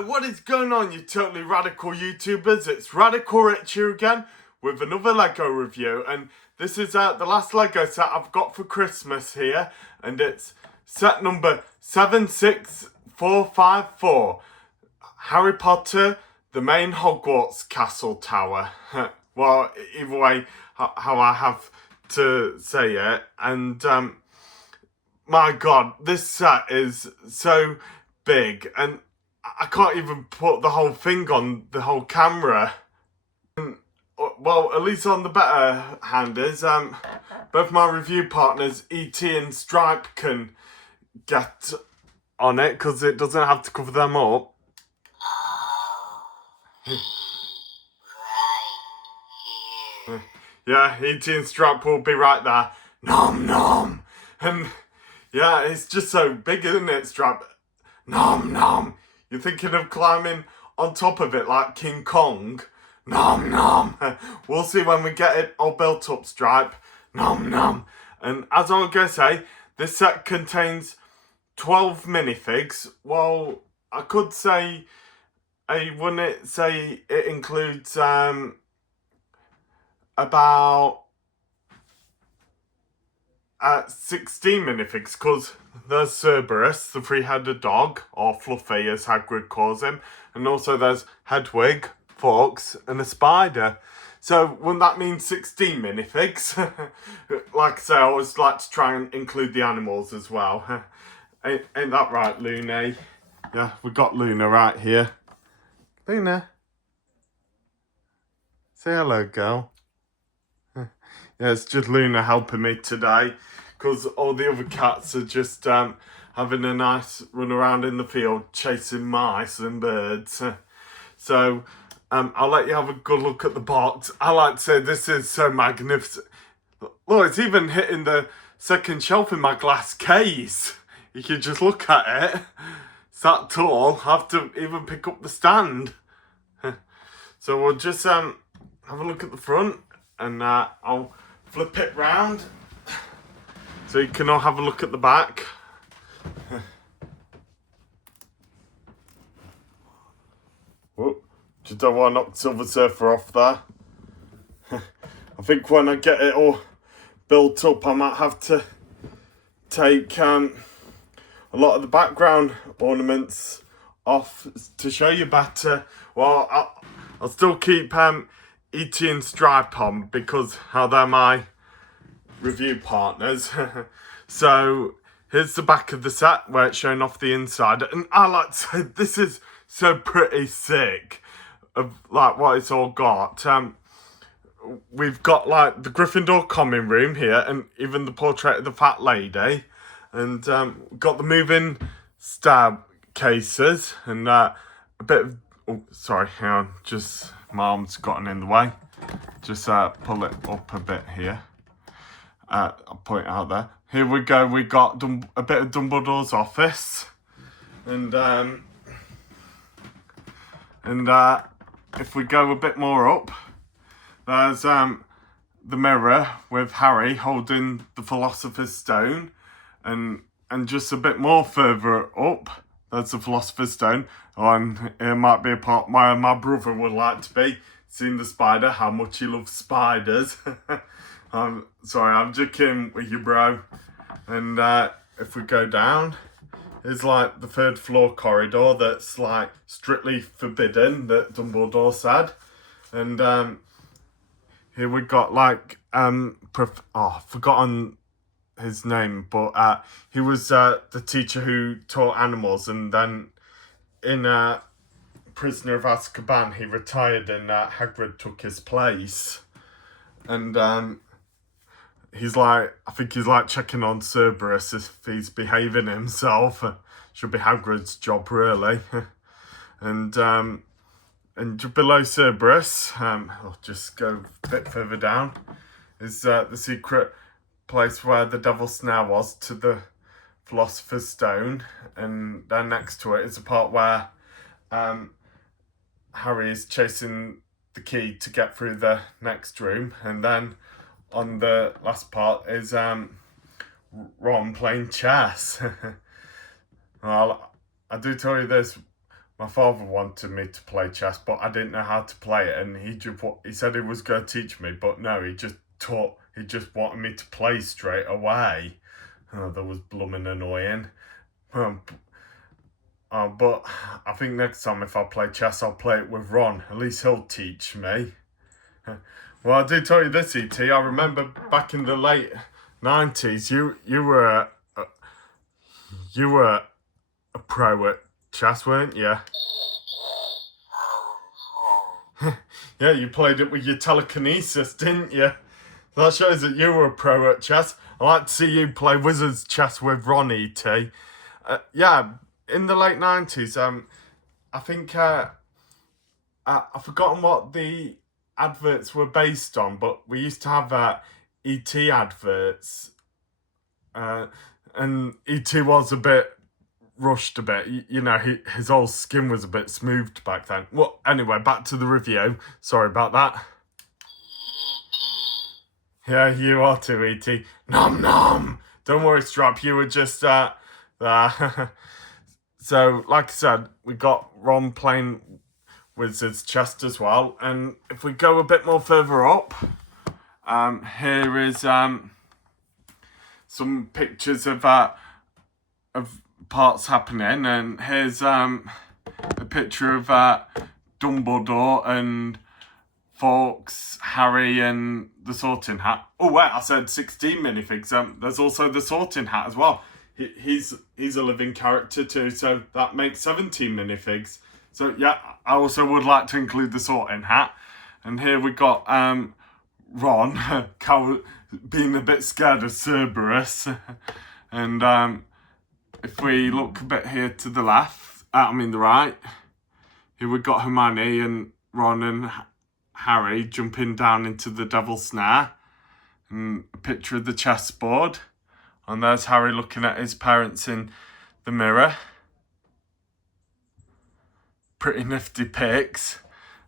Yo, what is going on, you totally radical YouTubers? It's Radical Rich here again with another Lego review, and this is the last Lego set I've got for Christmas here, and it's set number 76454, Harry Potter, the main Hogwarts castle tower. Well, either way, how I have to say it, and my god, this set is so big, and I can't even put the whole thing on the whole camera. Well, at least on the better hand is, both my review partners, E.T. and Stripe, can get on it, because it doesn't have to cover them up. Yeah, E.T. and Stripe will be right there. Nom nom! And yeah, it's just so big, isn't it, Stripe? Nom nom! You're thinking of climbing on top of it like King Kong? Nom nom! We'll see when we get it all built up, Stripe. Nom nom! And as I was going to say, this set contains 12 minifigs. Well, I could say, wouldn't it say it includes about 16 minifigs, because there's Cerberus, the three-headed dog, or Fluffy as Hagrid calls him, and also there's Hedwig, Fawkes, and a spider. So wouldn't that mean 16 minifigs? Like I say, I always like to try and include the animals as well. Ain't that right, Luna? Yeah, we got Luna right here. Luna, say hello, girl. Yeah, it's just Luna helping me today, because all the other cats are just having a nice run around in the field chasing mice and birds. So I'll let you have a good look at the box. I like to say this is so magnificent. Look, it's even hitting the second shelf in my glass case. You can just look at it. It's that tall. I have to even pick up the stand. So we'll just have a look at the front, and I'll flip it round so you can all have a look at the back. Whoop, just don't want to knock Silver Surfer off there. I think when I get it all built up, I might have to take a lot of the background ornaments off to show you better. Well, I'll still keep E.T. and Stripe on, because how they're my review partners. So here's the back of the set where it's showing off the inside, and I like to say this is so pretty sick of like what it's all got. We've got like the Gryffindor common room here, and even the portrait of the fat lady, and got the moving staircases, and a bit of, oh sorry, hang on, just my arm's gotten in the way. Just pull it up a bit here. I'll point it out there. Here we go. We got a bit of Dumbledore's office, and if we go a bit more up, there's the mirror with Harry holding the Philosopher's Stone, and just a bit more further up, there's the Philosopher's Stone. And it might be a part where my brother would like to be, seeing the spider, how much he loves spiders. Sorry, I'm just kidding with you, bro. And if we go down, it's like the third floor corridor that's like strictly forbidden, that Dumbledore said. And here we got like I've forgotten his name, but he was the teacher who taught animals, and then in Prisoner of Azkaban he retired, and Hagrid took his place. And he's like, I think he's like checking on Cerberus if he's behaving himself. Should be Hagrid's job, really. And below Cerberus, I'll just go a bit further down, is the secret place where the Devil's Snare was to the Philosopher's Stone. And then next to it is a part where Harry is chasing the key to get through the next room. And then on the last part is Ron playing chess. Well, I do tell you this, my father wanted me to play chess, but I didn't know how to play it, and he said he was going to teach me, but no, he just wanted me to play straight away. Oh, that was blooming annoying. But I think next time if I play chess, I'll play it with Ron. At least he'll teach me. Well, I did tell you this, E.T. I remember back in the late 90s, you were a pro at chess, weren't you? Yeah, you played it with your telekinesis, didn't you? That shows that you were a pro at chess. I like to see you play wizard's chess with Ron, E.T. Yeah, in the late 90s, I think I've forgotten what the adverts were based on, but we used to have E.T. adverts, and E.T. was a bit rushed a bit. You know, his whole skin was a bit smoothed back then. Well, anyway, back to the review. Sorry about that. Yeah, you are too, E.T. Nom nom! Don't worry, Strap, you were just, So, like I said, we got Ron playing Wizard's chest as well. And if we go a bit more further up, here is some pictures of parts happening. And here's a picture of Dumbledore and Fawkes, Harry, and the Sorting Hat. Oh wait, I said 16 minifigs. There's also the Sorting Hat as well. He's a living character too, so that makes 17 minifigs. So yeah, I also would like to include the Sorting Hat. And here we got Ron being a bit scared of Cerberus. And if we look a bit here to the left, the right, here we got Hermione and Ron and Harry jumping down into the Devil's Snare, and a picture of the chessboard. And there's Harry looking at his parents in the mirror. Pretty nifty pics.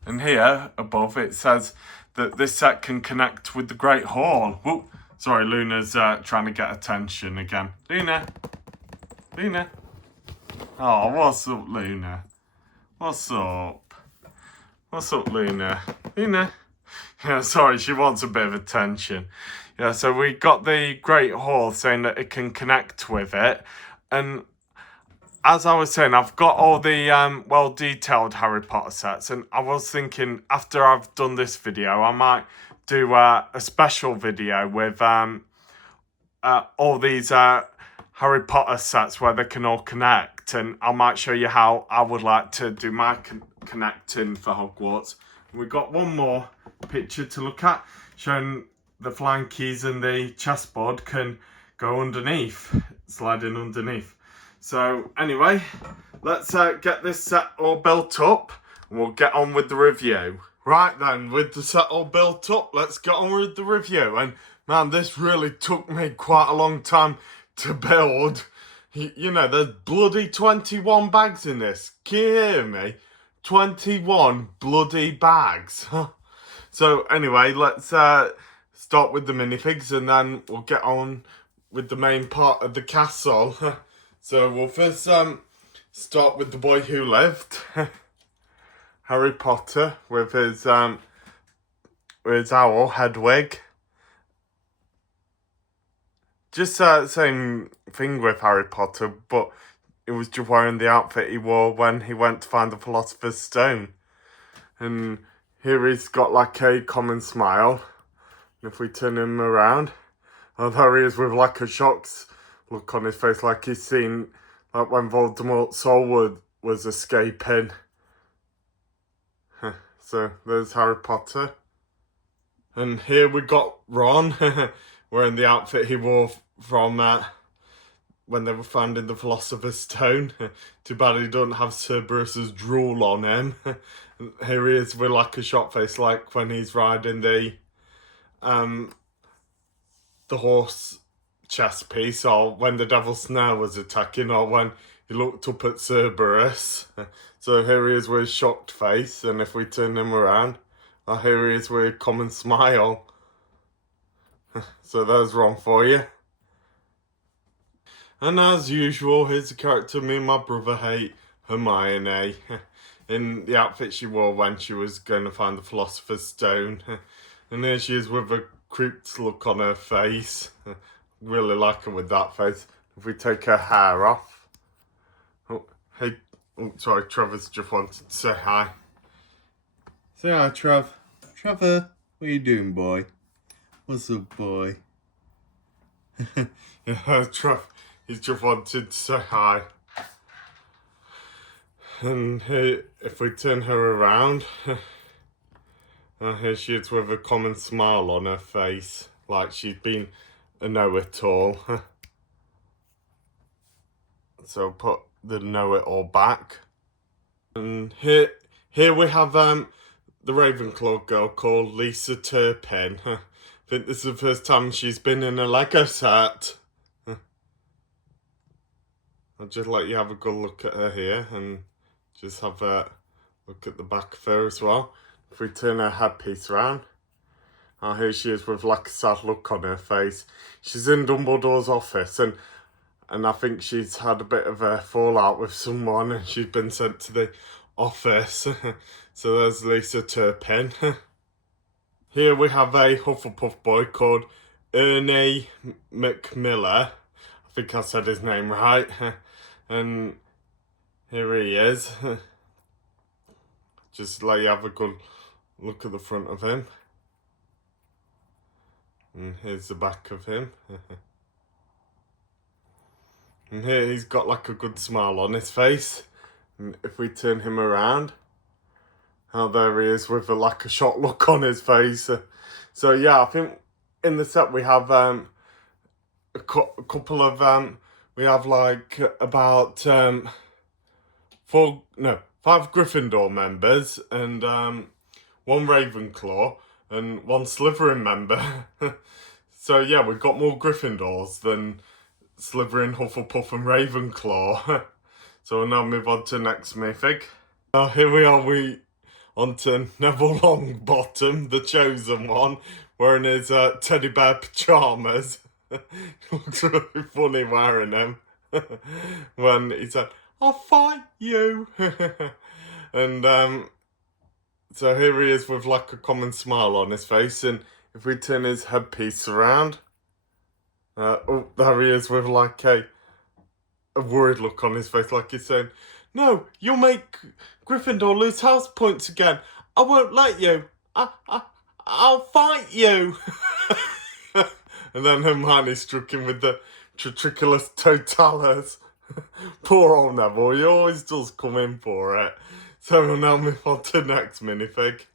And here above it says that this set can connect with the Great Hall. Whoa, sorry, Luna's trying to get attention again. Luna. Oh, what's up, Luna? What's up? What's up, Luna? Luna? Yeah, sorry, she wants a bit of attention. Yeah, so we got the Great Hall saying that it can connect with it. And as I was saying, I've got all the well-detailed Harry Potter sets. And I was thinking, after I've done this video, I might do a special video with all these Harry Potter sets where they can all connect. And I might show you how I would like to do my connecting for Hogwarts. We've got one more picture to look at, showing the flying keys and the chessboard can go underneath, sliding underneath. So anyway, let's get this set all built up and we'll get on with the review. Right then, with the set all built up, let's get on with the review. And man, this really took me quite a long time to build. You know, there's bloody 21 bags in this. Can you hear me? 21 bloody bags. So anyway, let's start with the minifigs and then we'll get on with the main part of the castle. So we'll first start with the boy who lived. Harry Potter with his owl, Hedwig. Just same thing with Harry Potter, but it was just wearing the outfit he wore when he went to find the Philosopher's Stone. And here he's got like a common smile. And if we turn him around, oh, there he is with like a shocked look on his face, like he's seen like when Voldemort's soul was escaping. So there's Harry Potter. And here we got Ron wearing the outfit he wore from when they were finding the Philosopher's Stone. Too bad he doesn't have Cerberus's drool on him. Here he is with like a shock face, like when he's riding the horse chess piece, or when the Devil's Snare was attacking, or when he looked up at Cerberus. So here he is with a shocked face, and if we turn him around, here he is with a common smile. So there's Ron for you. And as usual, here's a character me and my brother hate, Hermione in the outfit she wore when she was going to find the Philosopher's Stone. And here she is with a creeped look on her face. Really like her with that face. If we take her hair off. Oh, hey, oh, sorry, Trevor's just wanted to say hi. Say hi, Trev. Trevor, what are you doing, boy? What's up, boy? Yeah, Trev, he's just wanted to say hi. And here, if we turn her around, here she is with a common smile on her face, like she's been a know-it-all. So put the know-it-all back. And here we have the Ravenclaw girl called Lisa Turpin. I think this is the first time she's been in a Lego set. I'll just let you have a good look at her here and just have a look at the back of her as well. If we turn her headpiece around, here she is with like a sad look on her face. She's in Dumbledore's office and I think she's had a bit of a fallout with someone and she's been sent to the office. So there's Lisa Turpin. Here we have a Hufflepuff boy called Ernie McMiller. I think I said his name right. And here he is. Just let you have a good look at the front of him. And here's the back of him. And here he's got like a good smile on his face. And if we turn him around, there he is with like a shocked look on his face. So yeah, I think in the set we have a couple of we have like about 5 Gryffindor members and 1 Ravenclaw and 1 Slytherin member. So yeah, we've got more Gryffindors than Slytherin, Hufflepuff and Ravenclaw. So we'll now move on to the next mythic. Here we are, on to Neville Longbottom, the chosen one, wearing his teddy bear pyjamas. Looks really funny wearing them. When he said, "I'll fight you." And so here he is with like a common smile on his face, and if we turn his headpiece around, there he is with like a worried look on his face, like he's saying, "No, you'll make Gryffindor lose house points again. I won't let you. I'll fight you." And then Hermione struck him with the Tritriculus Totalis. Poor old Neville, he always does come in for it. So we'll now move on to the next minifig.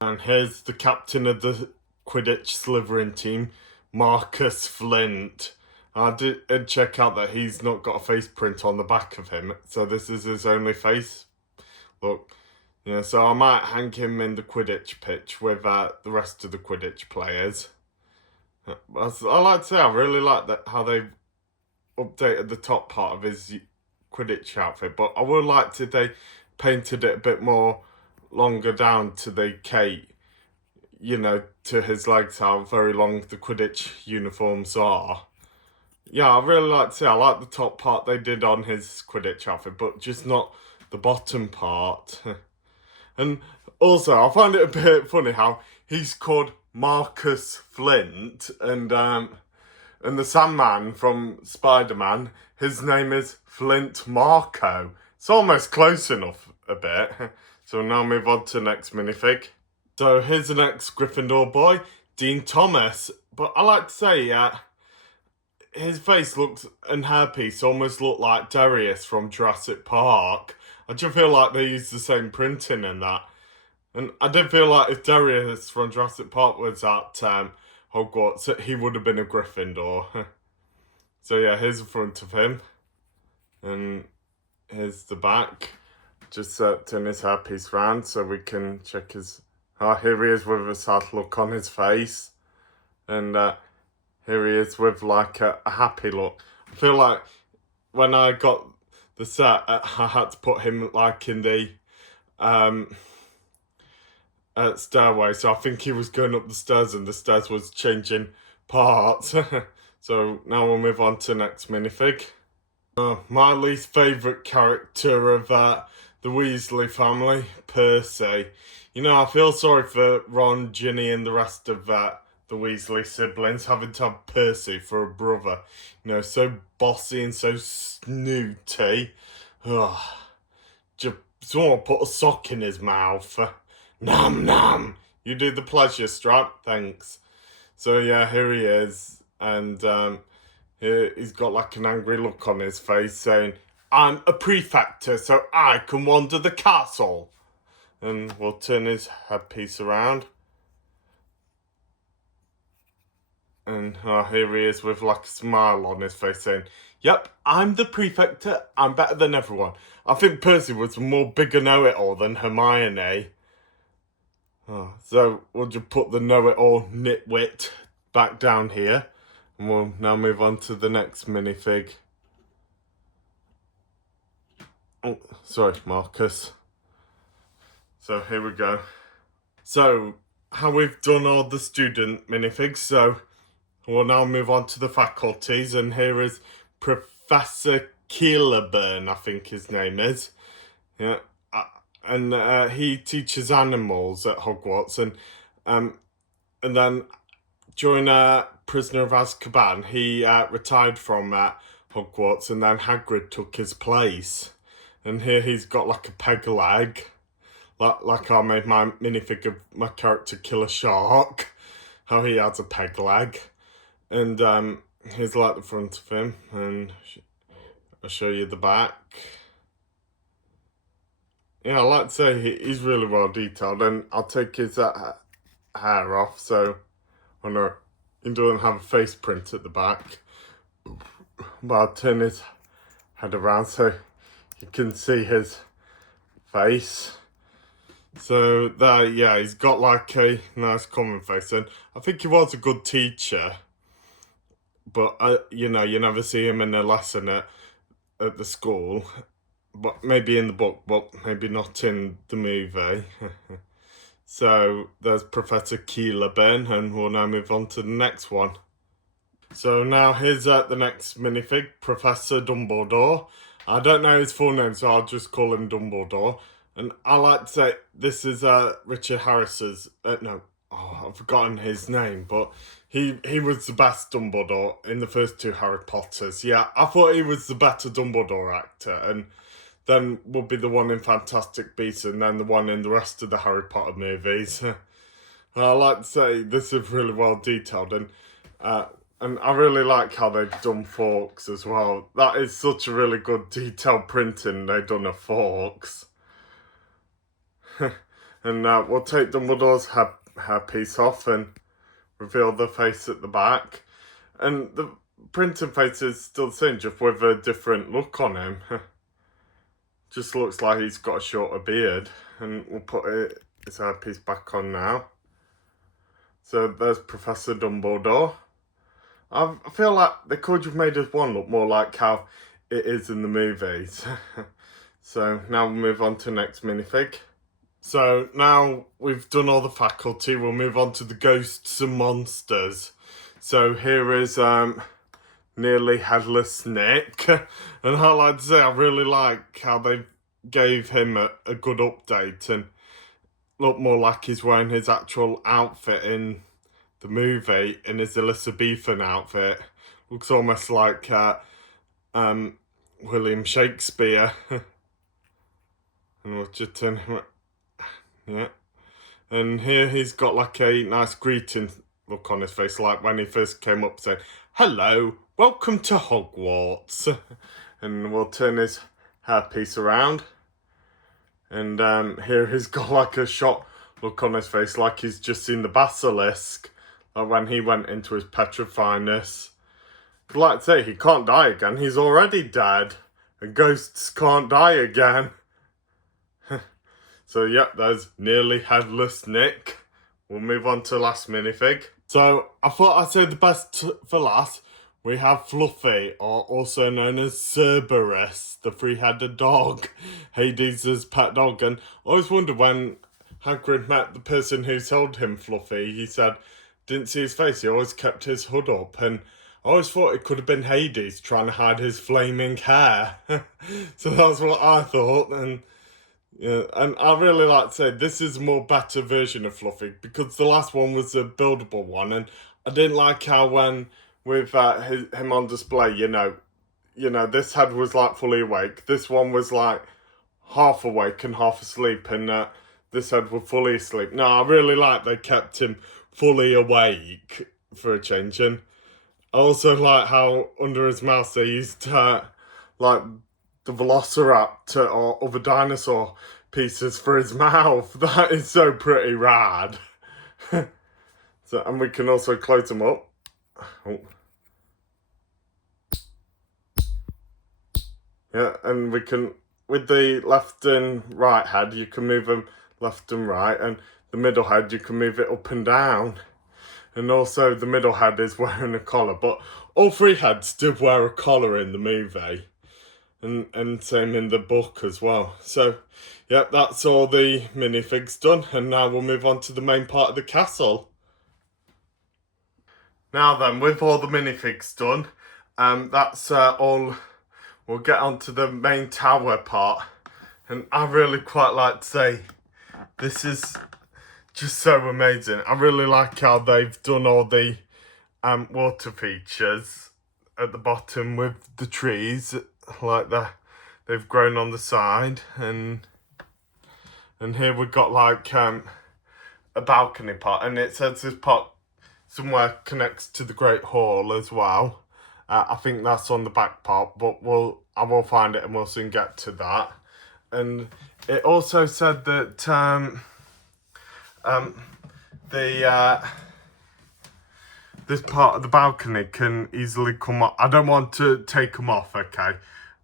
And here's the captain of the Quidditch Slytherin team, Marcus Flint. I did check out that he's not got a face print on the back of him, so this is his only face. Look, yeah, so I might hang him in the Quidditch pitch with the rest of the Quidditch players. I like to say, I really like that how they updated the top part of his Quidditch outfit, but I would like to they painted it a bit more longer down to the Kate, you know, to his legs, how very long the Quidditch uniforms are. Yeah, I really like to see, I like the top part they did on his Quidditch outfit, but just not the bottom part. And also, I find it a bit funny how he's called Marcus Flint, and the Sandman from Spider-Man, his name is Flint Marko. It's almost close enough a bit. So now move on to the next minifig. So here's the next Gryffindor boy, Dean Thomas. But I like to say, his face looks and hairpiece almost look like Darius from Jurassic Park. I just feel like they used the same printing in that. And I did feel like if Darius from Jurassic Park was at Hogwarts, he would have been a Gryffindor. So yeah, here's the front of him. And here's the back. Just turn his hairpiece round so we can check his... here he is with a sad look on his face. And here he is with like a happy look. I feel like when I got the set, I had to put him like in the stairway. So I think he was going up the stairs and the stairs was changing parts. So now we'll move on to the next minifig. My least favourite character of the Weasley family, Percy. You know, I feel sorry for Ron, Ginny, and the rest of the Weasley siblings having to have Percy for a brother. You know, so bossy and so snooty. Ugh. Just someone put a sock in his mouth. Nom nom. You do the pleasure strap, thanks. So yeah, here he is, and he's got like an angry look on his face, saying, "I'm a prefector, so I can wander the castle." And we'll turn his headpiece around, and here he is with like a smile on his face, saying, "Yep, I'm the prefector. I'm better than everyone." I think Percy was a more bigger know-it-all than Hermione. So we'll just put the know-it-all nitwit back down here. And we'll now move on to the next minifig. Oh, sorry, Marcus. So here we go. So, how we've done all the student minifigs, so we'll now move on to the faculties. And here is Professor Keelerburn, I think his name is. Yeah. And he teaches animals at Hogwarts. And then during Prisoner of Azkaban, he retired from Hogwarts, and then Hagrid took his place. And here he's got like a peg leg, like I made my minifig of my character Killer Shark, how he has a peg leg. And here's like the front of him, and I'll show you the back. Yeah, I like to say he's really well detailed, and I'll take his hair off, so no, he doesn't have a face print at the back. But I'll turn his head around so you can see his face. So there, yeah, he's got like a nice common face, and I think he was a good teacher. But you know, you never see him in a lesson at the school. But maybe in the book, but maybe not in the movie. So there's Professor Keelerburn, and we'll now move on to the next one. So now here's the next minifig, Professor Dumbledore. I don't know his full name, so I'll just call him Dumbledore. And I like to say this is Richard Harris's. No, I've forgotten his name, but he was the best Dumbledore in the first two Harry Potters. Yeah, I thought he was the better Dumbledore actor, and then would be the one in Fantastic Beasts, and then the one in the rest of the Harry Potter movies. I like to say this is really well detailed, and I really like how they've done Fawkes as well. That is such a really good detailed printing they've done of Fawkes. And we'll take Dumbledore's hairpiece off and reveal the face at the back. And the printed face is still the same, just with a different look on him. Just looks like he's got a shorter beard. And we'll put his hairpiece back on now. So there's Professor Dumbledore. I feel like they could have made his one look more like how it is in the movies. So now we'll move on to the next minifig. So now we've done all the faculty, we'll move on to the ghosts and monsters. So here is Nearly Headless Nick. And I like to say I really like how they gave him a good update and look more like he's wearing his actual outfit in the movie, in his Elizabethan outfit. Looks almost like William Shakespeare. And we'll just turn him. Yeah. And here he's got like a nice greeting look on his face, like when he first came up saying, "Hello, welcome to Hogwarts." And we'll turn his hairpiece around. And here he's got like a shocked look on his face, like he's just seen the basilisk, like when he went into his petrifinus. I'd like to say he can't die again, he's already dead. And ghosts can't die again. So yep, there's Nearly Headless Nick. We'll move on to the last minifig. So I thought I'd say the best for last. We have Fluffy, or also known as Cerberus, the three-headed dog, Hades' pet dog. And I always wondered when Hagrid met the person who sold him Fluffy, he said, didn't see his face, he always kept his hood up. And I always thought it could have been Hades trying to hide his flaming hair. So that's what I thought, and yeah, and I really like to say this is a more better version of Fluffy because the last one was a buildable one, and I didn't like how when with him on display, this head was like fully awake. This one was like half awake and half asleep, and this head was fully asleep. No, I really like they kept him fully awake for a change, and I also like how under his mouth they used like the Velociraptor or other dinosaur pieces for his mouth. That is so pretty rad. So, and we can also close them up. Oh. Yeah, and we can, with the left and right head, you can move them left and right, and the middle head, you can move it up and down. And also the middle head is wearing a collar, but all three heads did wear a collar in the movie. And same in the book as well. So, yeah, that's all the minifigs done, and now we'll move on to the main part of the castle. Now then, with all the minifigs done, that's all. We'll get on to the main tower part, and I really quite like to say this is just so amazing. I really like how they've done all the water features at the bottom with the trees, like they've grown on the side, and here we've got like a balcony part, and it says this part somewhere connects to the Great Hall as well. I think that's on the back part, but I will find it and we'll soon get to that. And it also said that this part of the balcony can easily come up. I don't want to take them off, okay?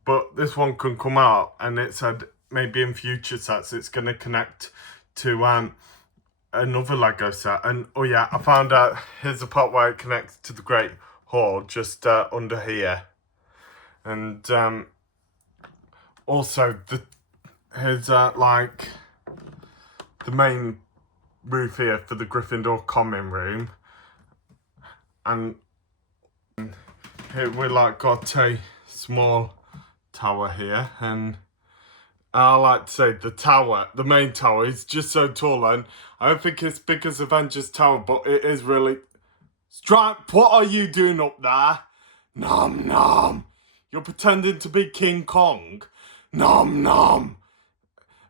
But this one can come out, and it said maybe in future sets it's going to connect to another Lego set. And oh yeah, I found out here's the part where it connects to the Great Hall, just under here. And also here's like the main roof here for the Gryffindor common room. And here we like got a small tower here, and I like to say the main tower is just so tall, and I don't think it's big as Avengers Tower, but it is really. Stripe, what are you doing up there? Nom nom. You're pretending to be King Kong. Nom nom.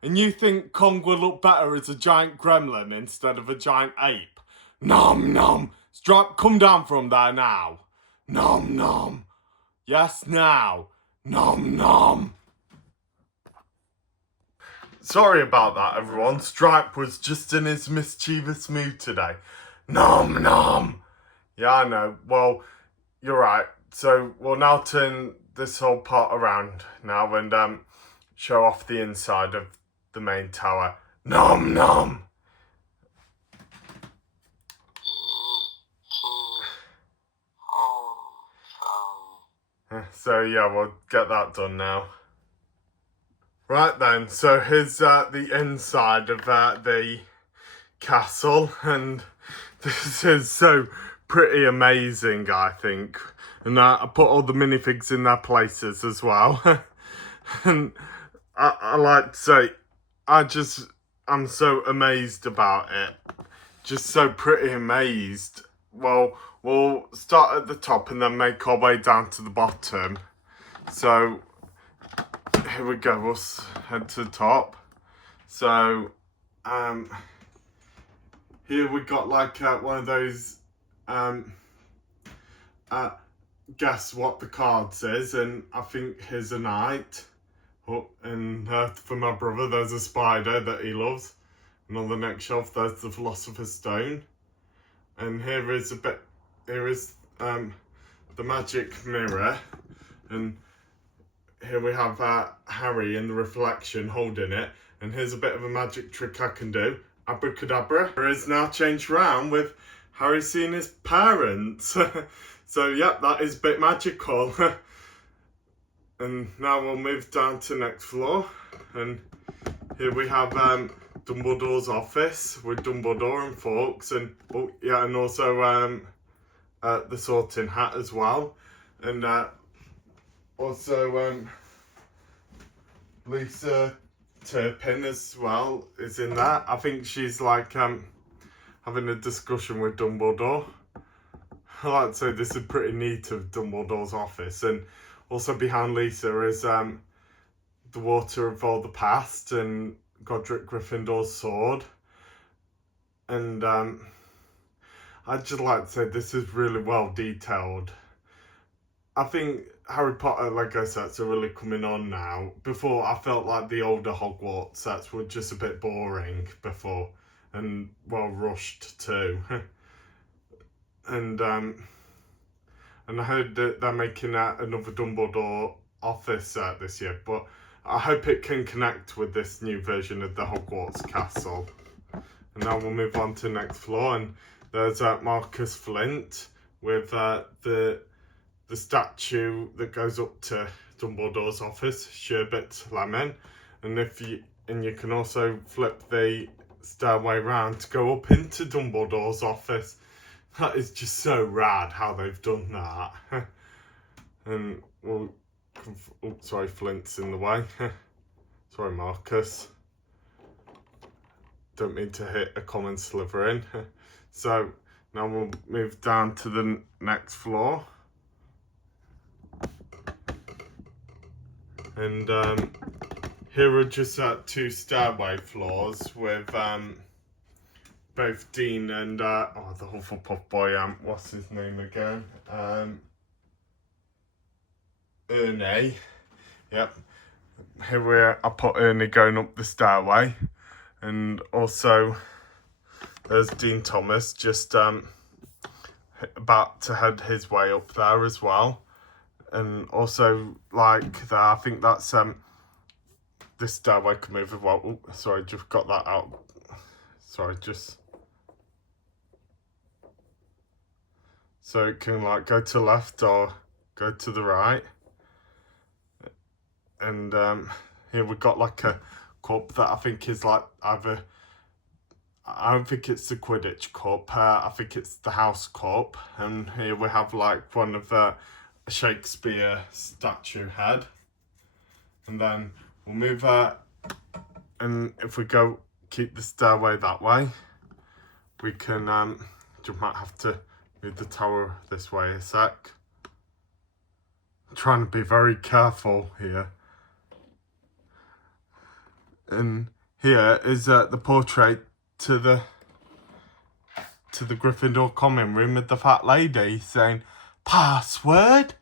And you think Kong will look better as a giant gremlin instead of a giant ape? Nom nom. Stripe, come down from there now. Nom nom. Yes, now. Nom nom. Sorry about that, everyone. Stripe was just in his mischievous mood today. Nom nom. Yeah, I know. Well, you're right. So we'll now turn this whole part around now and show off the inside of the main tower. Nom nom. So yeah, we'll get that done now. Right then, so here's the inside of the castle, and this is so pretty amazing, I think. And I put all the minifigs in their places as well. And I like to say, I'm so amazed about it. Just so pretty amazed. Well, we'll start at the top and then make our way down to the bottom. So, here we go, we'll head to the top. So, here we got like one of those, guess what the card says, and I think here's a knight. Oh, and for my brother, there's a spider that he loves. And on the next shelf, there's the Philosopher's Stone. And here is the magic mirror. And here we have Harry in the reflection holding it. And here's a bit of a magic trick I can do. Abracadabra. It is now changed round with Harry seeing his parents. So, yeah, that is a bit magical. And now we'll move down to the next floor. And here we have Dumbledore's office with Dumbledore and Fawkes. And, oh, yeah, and also the Sorting Hat as well, and also Lisa Turpin as well is in that. I think she's like having a discussion with Dumbledore. I like to say this is pretty neat of Dumbledore's office, and also behind Lisa is the Water of all the Past and Godric Gryffindor's sword. And I'd just like to say this is really well detailed. I think Harry Potter, like I said, are really coming on now. Before, I felt like the older Hogwarts sets were just a bit boring before, and well rushed too. and I heard that they're making another Dumbledore office set this year, but I hope it can connect with this new version of the Hogwarts castle. And now we'll move on to the next floor, and there's Marcus Flint with the statue that goes up to Dumbledore's office, Sherbet Lemon, and you can also flip the stairway round to go up into Dumbledore's office. That is just so rad how they've done that. And well, oh, sorry, Flint's in the way. Sorry, Marcus. Don't mean to hit a common Slytherin. So now we'll move down to the next floor. And here are just 2 stairway floors with both Dean and the Hufflepuff boy, what's his name again? Ernie. Yep. Here I put Ernie going up the stairway, and also there's Dean Thomas just about to head his way up there as well. And also, like that, I think that's this stairway can move as well. Oh, sorry, just got that out. Sorry, just so it can like go to the left or go to the right. And here we've got like a cup that I think is like either, I don't think it's the Quidditch cup, I think it's the House cup. And here we have like one of a Shakespeare statue head. And then we'll move and if we go keep the stairway that way, we can you might have to move the tower this way a sec. I'm trying to be very careful here. And here is the portrait to the Gryffindor common room with the fat lady saying password.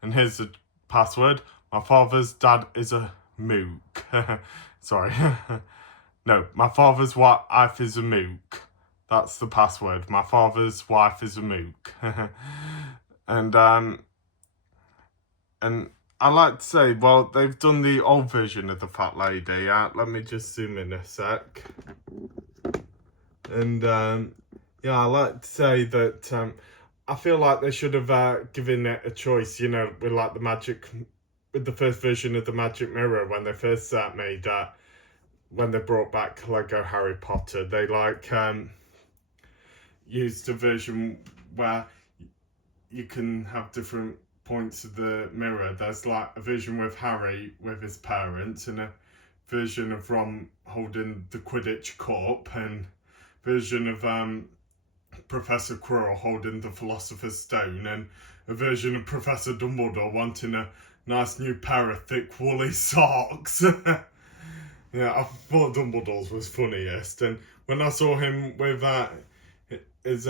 And here's the password. My father's dad is a mook. Sorry. No, my father's wife is a mook. That's the password. My father's wife is a mook. And I like to say, well, they've done the old version of the fat lady. Let me just zoom in a sec. And yeah, I like to say that I feel like they should have given it a choice, you know, with like with the first version of the Magic Mirror when they first made when they brought back Lego Harry Potter. They like used a version where you can have different points of the mirror. There's like a version with Harry with his parents, and a version of Ron holding the Quidditch cup, and version of Professor Quirrell holding the Philosopher's Stone, and a version of Professor Dumbledore wanting a nice new pair of thick woolly socks. Yeah, I thought Dumbledore's was funniest, and when I saw him with his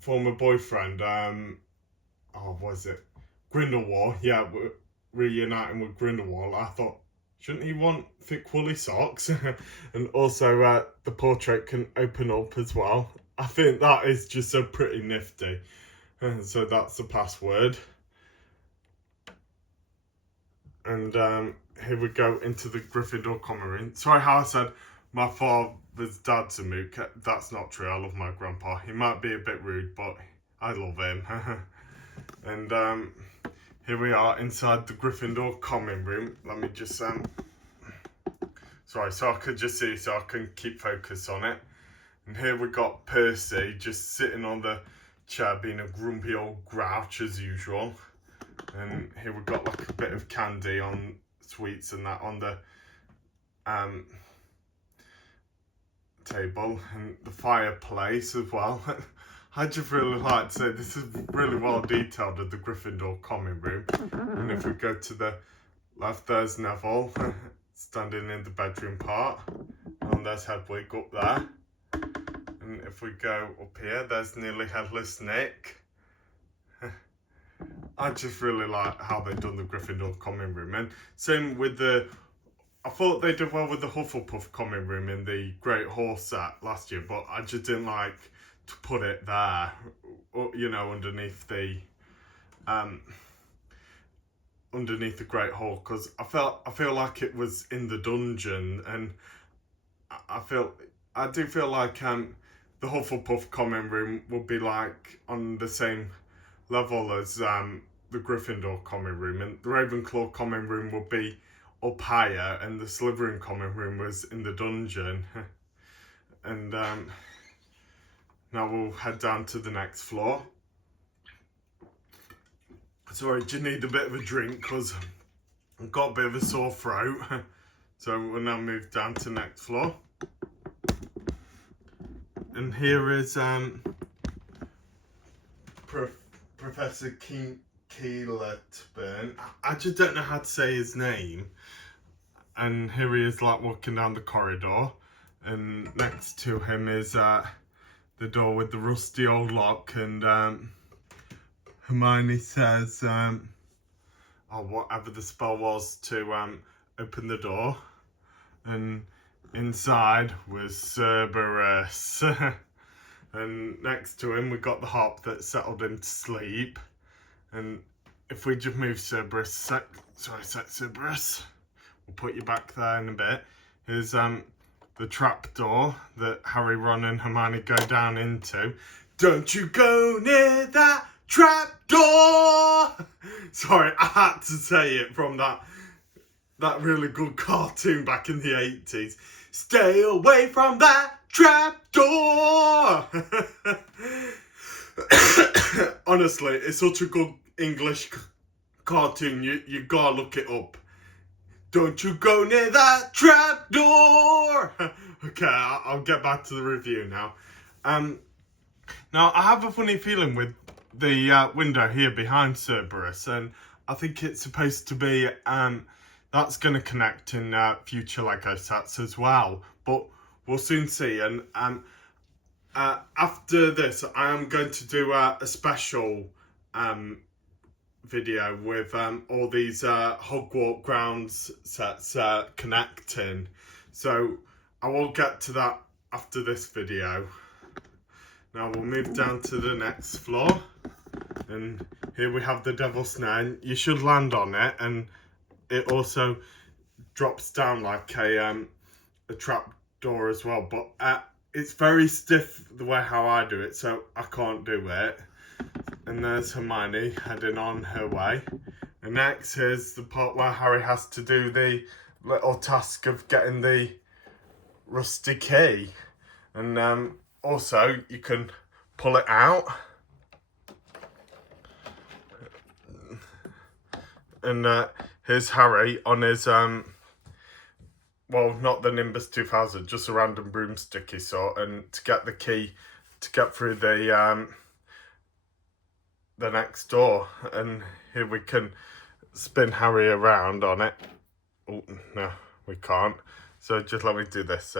former boyfriend, was it Grindelwald? Yeah, reuniting with Grindelwald. I thought, shouldn't he want thick woolly socks? And also the portrait can open up as well. I think that is just so pretty nifty. So that's the password. And here we go into the Gryffindor common room. Sorry how I said my father's dad's a mook. That's not true. I love my grandpa. He might be a bit rude, but I love him. And here we are inside the Gryffindor common room. Let me just sorry, so I could just see, so I can keep focus on it. And here we got Percy just sitting on the chair being a grumpy old grouch as usual. And here we've got like a bit of candy on sweets and that on the table, and the fireplace as well. I just really like to say this is really well detailed in the Gryffindor common room. And if we go to the left, there's Neville standing in the bedroom part, and there's Hedwig up there. And if we go up here, there's Nearly Headless Nick. I just really like how they've done the Gryffindor common room, and same with I thought they did well with the Hufflepuff common room in the Great Hall set last year, but I just didn't like to put it there, you know, underneath the Great Hall, because I feel like it was in the dungeon, and I do feel like the Hufflepuff common room would be like on the same level as the Gryffindor common room, and the Ravenclaw common room would be up higher, and the Slytherin common room was in the dungeon. And now we'll head down to the next floor. Sorry, do you need a bit of a drink because I've got a bit of a sore throat. So we'll now move down to the next floor. And here is Professor Keelertburn. I just don't know how to say his name. And here he is, like, walking down the corridor. And next to him is the door with the rusty old lock. And Hermione says, whatever the spell was to open the door. And inside was Cerberus. And next to him we got the hop that settled him to sleep. And if we just move Cerberus, Cerberus, we'll put you back there in a bit. Here's the trap door that Harry, Ron and Hermione go down into. Don't you go near that trap door! Sorry, I had to say it from that really good cartoon back in the 80s. Stay away from that trap door! Honestly, it's such a good English cartoon, you gotta look it up. Don't you go near that trap door! Okay, I'll get back to the review now. Now, I have a funny feeling with the window here behind Cerberus, and I think it's supposed to be, that's going to connect in future LEGO sets as well, but we'll soon see. And after this, I am going to do a special video with all these Hogwarts grounds sets connecting, so I will get to that after this video. Now we'll move down to the next floor, and here we have the Devil's Snare. You should land on it, and it also drops down like a trap door as well, but it's very stiff the way how I do it, so I can't do it. And there's Hermione heading on her way. And next is the part where Harry has to do the little task of getting the rusty key. And also you can pull it out. And here's Harry on his, well, not the Nimbus 2000, just a random broomsticky sort, and to get the key to get through the next door. And here we can spin Harry around on it. Oh, no, we can't. So just let me do this.